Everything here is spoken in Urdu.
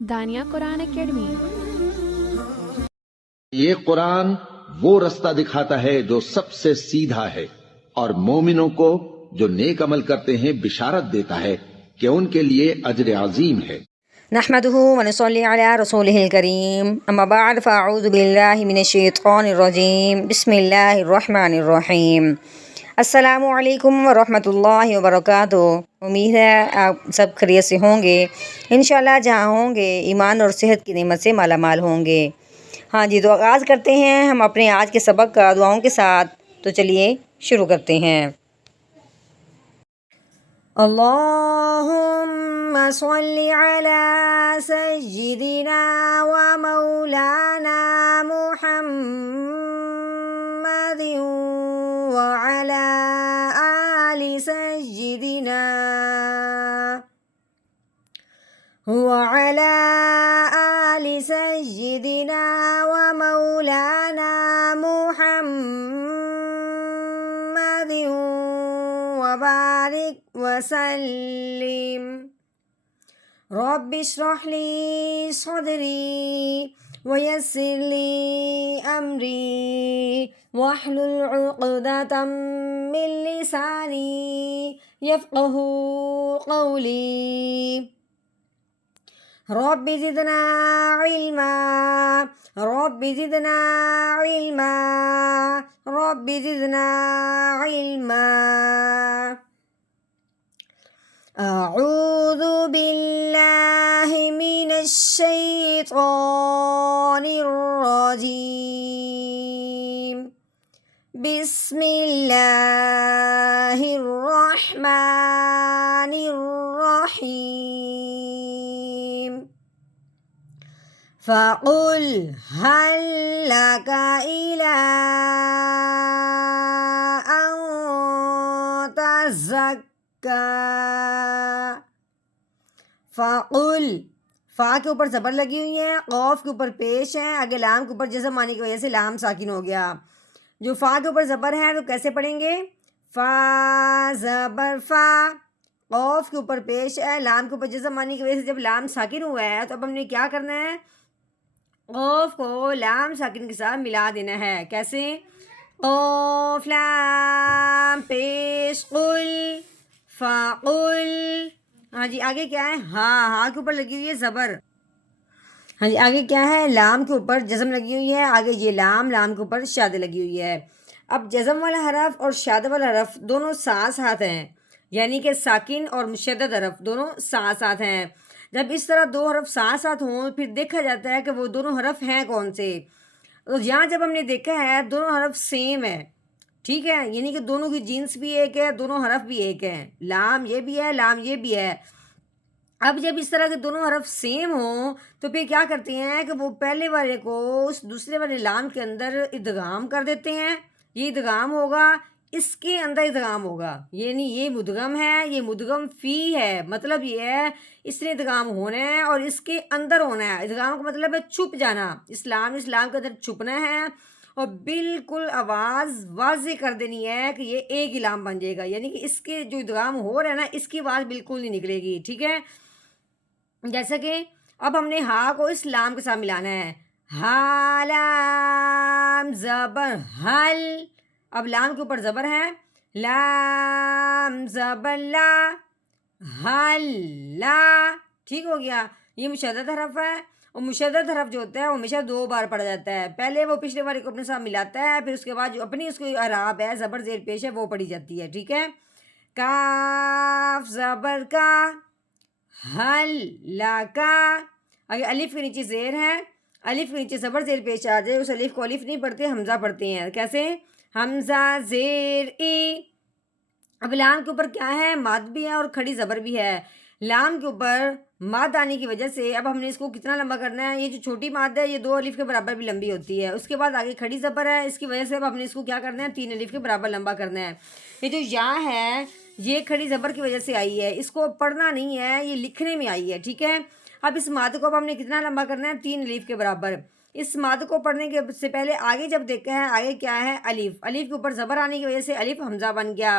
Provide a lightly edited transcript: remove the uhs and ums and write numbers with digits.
دانیہ قرآن اکیڈمی۔ یہ قرآن وہ رستہ دکھاتا ہے جو سب سے سیدھا ہے، اور مومنوں کو جو نیک عمل کرتے ہیں بشارت دیتا ہے کہ ان کے لیے اجر عظیم ہے۔ نحمده ونصلي على رسوله الكريم، اما بعد فاعوذ بالله من الشیطان الرجیم، بسم اللہ الرحمن الرحیم۔ السلام علیکم ورحمۃ اللہ وبرکاتہ۔ امید ہے آپ سب خیریت سے ہوں گے، انشاءاللہ جہاں ہوں گے ایمان اور صحت کی نعمت سے مالا مال ہوں گے۔ ہاں جی، تو آغاز کرتے ہیں ہم اپنے آج کے سبق کا دعاؤں کے ساتھ، تو چلیے شروع کرتے ہیں۔ اللہم صلی علی سیدنا و مولانا محمد وعلی آل سیدنا وعلی آل سیدنا و مولانا محمد وبارک وسلم۔ رب اشرح لی صدری ویسر لی امری واحلل عقدۃ من لسانی یفقہوا قولی۔ رب زدنا علما رب زدنا علما رب زدنا علما۔ اعوذ باللہ من الشیطان الرجیم، بسم اللہ الرحمن الرحیم۔ فَقُلْ هَلْ لَكَ إِلَىٰ أَن تَزَكَّىٰ۔ فَقُلْ، فا کے اوپر زبر لگی ہوئی ہے، قوف کے اوپر پیش ہے، آگے لام کے اوپر جزم آنے کی وجہ سے لام ساکن ہو گیا۔ جو فا کے اوپر زبر ہے تو کیسے پڑھیں گے؟ فا زبر فا، قوف کے اوپر پیش ہے، لام کے اوپر جزم آنے کی وجہ سے جب لام ساکن ہوا ہے تو اب ہم نے کیا کرنا ہے؟ قوف کو لام ساکن کے ساتھ ملا دینا ہے۔ کیسے؟ قوف لام پیش قل فقل۔ ہاں جی، آگے کیا ہے؟ ہاں کے اوپر لگی ہوئی ہے زبر۔ ہاں جی، آگے کیا ہے؟ لام کے اوپر جزم لگی ہوئی ہے، آگے یہ لام کے اوپر شادہ لگی ہوئی ہے۔ اب جزم والا حرف اور شادہ والا حرف دونوں ساتھ ساتھ ہیں، یعنی کہ ساکن اور مشدد حرف دونوں ساتھ ساتھ ہیں۔ جب اس طرح دو حرف ساتھ ساتھ ہوں پھر دیکھا جاتا ہے کہ وہ دونوں حرف ہیں کون سے۔ تو یہاں جب ہم نے دیکھا ہے دونوں حرف سیم ہے، ٹھیک ہے، یعنی کہ دونوں کی جنس بھی ایک ہے، دونوں حرف بھی ایک ہیں، لام یہ بھی ہے، لام یہ بھی ہے۔ اب جب اس طرح کے دونوں حرف سیم ہوں تو پھر کیا کرتے ہیں کہ وہ پہلے والے کو اس دوسرے والے لام کے اندر ادغام کر دیتے ہیں۔ یہ ادغام ہوگا، اس کے اندر ادغام ہوگا، یعنی یہ مدغم ہے، یہ مدغم فی ہے، مطلب یہ ہے اس نے ادغام ہونا ہے اور اس کے اندر ہونا ہے۔ ادغام کا مطلب ہے چھپ جانا، اسلام کے اندر چھپنا ہے اور بالکل آواز واضح کر دینی ہے کہ یہ ایک ہی لام بن جائے گا، یعنی کہ اس کے جو ادغام ہو رہا ہے نا اس کی آواز بالکل نہیں نکلے گی، ٹھیک ہے۔ جیسا کہ اب ہم نے ہا کو اس لام کے ساتھ ملانا ہے، ہا لام زبر حل، اب لام کے اوپر زبر ہے، لام زبر لا، حل لا، ٹھیک ہو گیا۔ یہ مشدد حرف ہے اور مشدد حرف جو ہوتا ہے وہ ہمیشہ دو بار پڑھا جاتا ہے، پہلے وہ پچھلے والے کو اپنے ساتھ ملاتا ہے، پھر اس کے بعد جو اپنی اس کی اعراب ہے زبر زیر پیش ہے وہ پڑھی جاتی ہے، ٹھیک ہے۔ کاف زبر کا، حل لا کا، اگر الف کے نیچے زیر ہے، الف کے نیچے زبر زیر پیش آ جائے اس الف کو الف نہیں پڑھتے، حمزہ پڑھتے ہیں۔ کیسے؟ حمزہ زیر ای۔ اب لام کے اوپر کیا ہے؟ مد بھی ہے اور کھڑی زبر بھی ہے۔ لام کے اوپر مد آنے کی وجہ سے اب ہم نے اس کو کتنا لمبا کرنا ہے؟ یہ جو چھوٹی مد ہے یہ 2 الف کے برابر بھی لمبی ہوتی ہے، اس کے بعد آگے کھڑی زبر ہے، اس کی وجہ سے اب ہم نے اس کو کیا کرنا ہے؟ 3 الف کے برابر لمبا کرنا ہے۔ یہ جو یا ہے یہ کھڑی زبر کی وجہ سے آئی ہے، اس کو پڑھنا نہیں ہے، یہ لکھنے میں آئی ہے، ٹھیک ہے۔ اب اس مد کو اب ہم نے کتنا لمبا کرنا ہے؟ 3 الف کے برابر۔ اس مد کو پڑھنے کے سے پہلے آگے جب دیکھا ہے آگے کیا ہے؟ الف، الف کے اوپر زبر آنے کی وجہ سے الف حمزہ بن گیا۔